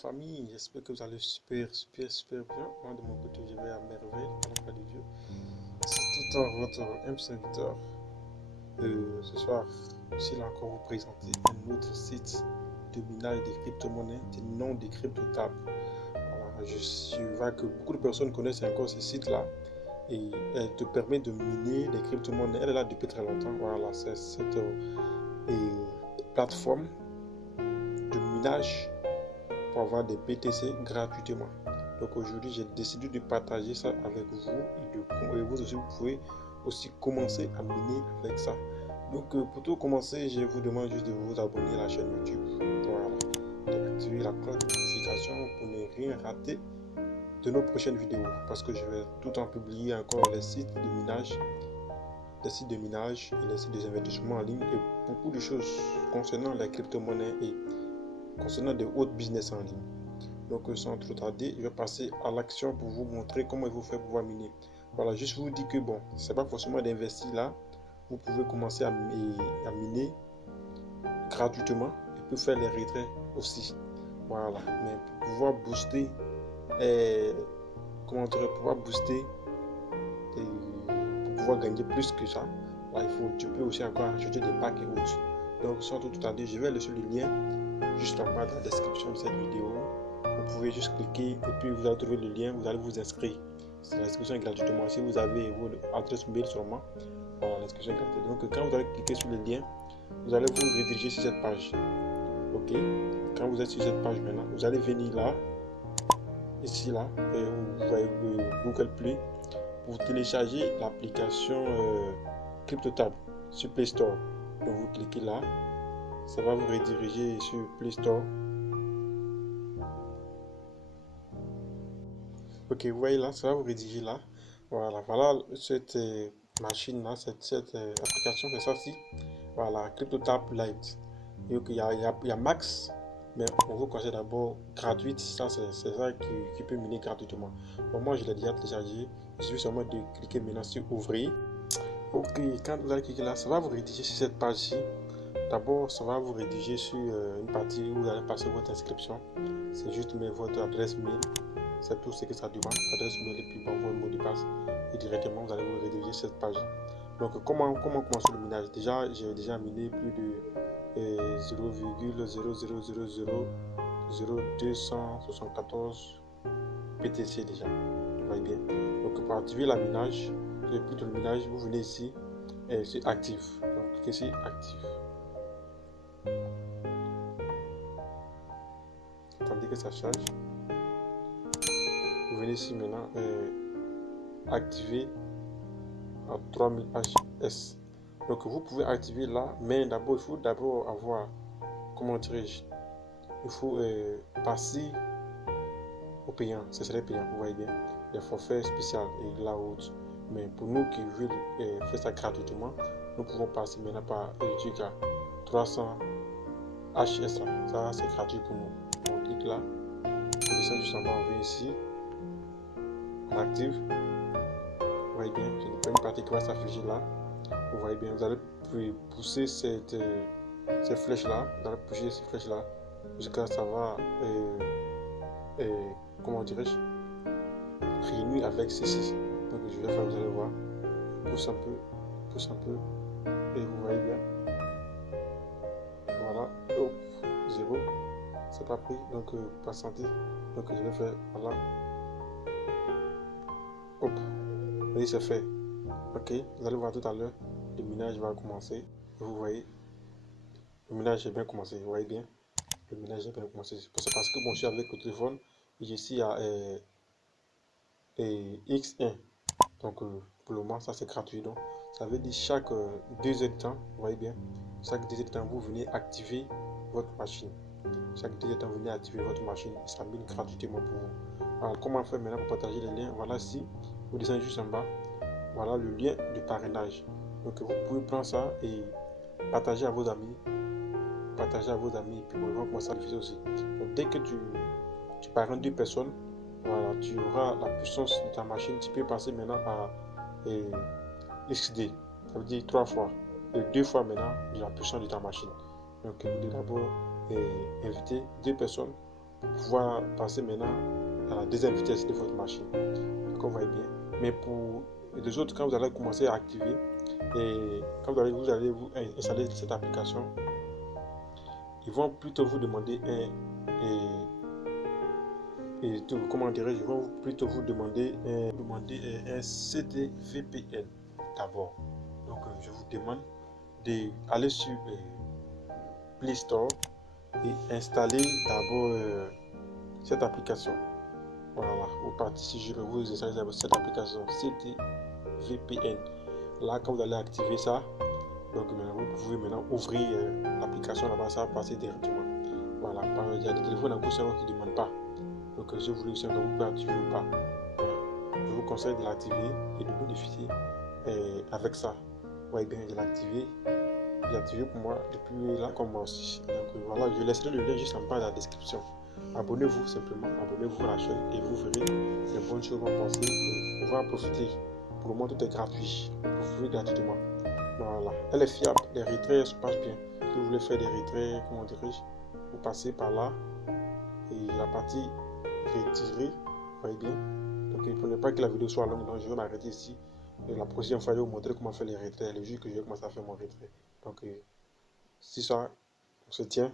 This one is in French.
famille, j'espère que vous allez super bien. Moi de mon côté, je vais à merveille, à la gloire de Dieu. C'est tout un votre M serviteur. Ce soir, je vais encore vous présenter un autre site de minage des crypto-monnaies, des noms des crypto-tables. Voilà, je vois que beaucoup de personnes connaissent encore ce site-là et elle te permet de miner des crypto-monnaies. Elle est là depuis très longtemps. Voilà, c'est cette plateforme de minage pour avoir des BTC gratuitement. Donc aujourd'hui, j'ai décidé de partager ça avec vous et vous aussi, vous pouvez aussi commencer à miner avec ça. Donc pour tout commencer, je vous demande juste de vous abonner à la chaîne YouTube. Voilà, d'activer la cloche de notification pour ne rien rater de nos prochaines vidéos parce que je vais tout le temps publier encore les sites de minage, et les sites des investissements en ligne et beaucoup de choses concernant les crypto-monnaies et concernant des autres business en ligne. Donc sans trop tarder, je vais passer à l'action pour vous montrer comment il faut faire pour pouvoir miner. Voilà, juste vous dire que bon, c'est pas forcément d'investir là. Vous pouvez commencer à miner gratuitement et puis faire les retraits aussi. Voilà, mais pour pouvoir booster, comment dire, pouvoir booster pour pouvoir gagner plus que ça, là, tu peux aussi encore ajouter des packs et autres. Donc sans tout tarder, je vais laisser le lien juste en bas dans la description de cette vidéo. Vous pouvez juste cliquer et puis vous allez trouver le lien, vous allez vous inscrire. L'inscription est gratuitement. Si vous avez votre adresse mail seulement, voilà, l'inscription est gratuite. Donc quand vous allez cliquer sur le lien, vous allez vous rediriger sur cette page. Ok, quand vous êtes sur cette page maintenant, vous allez venir là, ici là, et vous voyez le Google Play pour télécharger l'application CryptoTab sur Play Store. Donc vous cliquez là, ça va vous rediriger sur Play Store. Ok, vous voyez là, ça va vous rediriger là. Voilà cette machine là, cette application, c'est ça aussi. Voilà, CryptoTab Lite. Et il y a Max, mais on vous conseille d'abord gratuite. Ça, c'est ça qui peut miner gratuitement. Bon, moi, je l'ai déjà téléchargé. Il suffit seulement de cliquer maintenant sur Ouvrir. Ok, quand vous allez cliquer là, ça va vous rediriger sur cette page-ci. D'abord, ça va vous rediriger sur une partie où vous allez passer votre inscription. C'est juste mettre votre adresse mail. C'est tout ce que ça demande, adresse mail et puis bon, votre mot de passe. Et directement, vous allez vous rediriger cette page. Donc, comment commencer le minage? Déjà, j'ai déjà miné plus de 0,0000274 BTC déjà. Vous voyez bien. Donc, pour activer la minage, plutôt le minage, vous venez ici et c'est actif. Donc, cliquez ici actif. Attendez que ça charge. Vous venez ici maintenant activer à 3000 HS. Donc vous pouvez activer là, mais d'abord il faut avoir, comment dirais-je, il faut passer au payant, ce serait payant, vous voyez bien, les forfaits spéciaux et la haute. Mais pour nous qui voulons faire ça gratuitement, nous pouvons passer maintenant par YouTube à 300 HS là, ça c'est gratuit pour nous. On clique là, on descend juste en bas, on vient ici, on active. Vous voyez bien, c'est une partie qui va s'afficher là. Vous voyez bien, vous allez pousser ces flèches là, vous allez pousser ces flèches là jusqu'à ça va, comment dirais-je, réunir avec ceci. Donc je vais faire, vous allez voir, pousse un peu, et vous voyez bien. Voilà, hop, 0, c'est pas pris, donc patientez. Donc je vais faire, voilà, hop, vous voyez, c'est fait. Ok, vous allez voir tout à l'heure, le minage va commencer. Vous voyez, le minage est bien commencé, vous voyez bien. Le minage est bien commencé. C'est parce que bon, je suis avec le téléphone et je suis à X1. Donc pour le moment, ça c'est gratuit. Donc ça veut dire chaque 2 heures de temps, vous voyez bien, chaque 2 heures de temps, vous venez activer votre machine. Chaque 2 heures de temps, vous venez activer votre machine et ça mine gratuitement pour vous. Alors comment faire maintenant pour partager les liens? Voilà, si vous descendez juste en bas, voilà le lien de parrainage. Donc vous pouvez prendre ça et partager à vos amis. Et puis bon, ils vont commencer à le faire aussi. Donc dès que tu parraines 2 personnes, voilà, tu auras la puissance de ta machine. Tu peux passer maintenant à XD, ça veut dire 3 fois, et 2 fois maintenant de la puissance de ta machine. Donc vous devez d'abord inviter 2 personnes pour pouvoir passer maintenant à la deuxième vitesse de votre machine. D'accord, vous voyez bien. Mais pour les autres, quand vous allez commencer à activer et quand vous allez vous installer cette application, ils vont plutôt vous demander comment dirais-je, ils vont plutôt vous demander un CDVPN d'abord. Donc, je vous demande d'aller sur Play Store et installer d'abord cette application. Voilà, vous partez ici, je vais vous installer cette application CDVPN. Là, quand vous allez activer ça, donc maintenant, vous pouvez maintenant ouvrir l'application là-bas, ça va passer directement. Voilà, il y a des téléphones à vous qui ne demandent pas. Donc, je voulais aussi que vous pouvez activer ou pas. Je vous conseille de l'activer et de bénéficier avec ça. Vous voyez bien, je l'ai activé. J'ai activé pour moi depuis là comme moi aussi. Donc voilà, je laisserai le lien juste en bas dans la description. Abonnez-vous simplement, abonnez-vous à la chaîne et vous verrez les bonnes choses vont passer et vous en profiter. Pour le moment, tout est gratuit. Vous pouvez gratuitement. Voilà, elle est fiable, les retraits se passent bien. Si vous voulez faire des retraits, comment dirais-je, vous passez par là et la partie retirée, vous voyez bien. Donc il ne faut pas que la vidéo soit longue, donc je vais m'arrêter ici. Et la prochaine fois, je vais vous montrer comment faire les retraits, le jour que je vais commencer à faire mon retrait. Donc si ça se tient,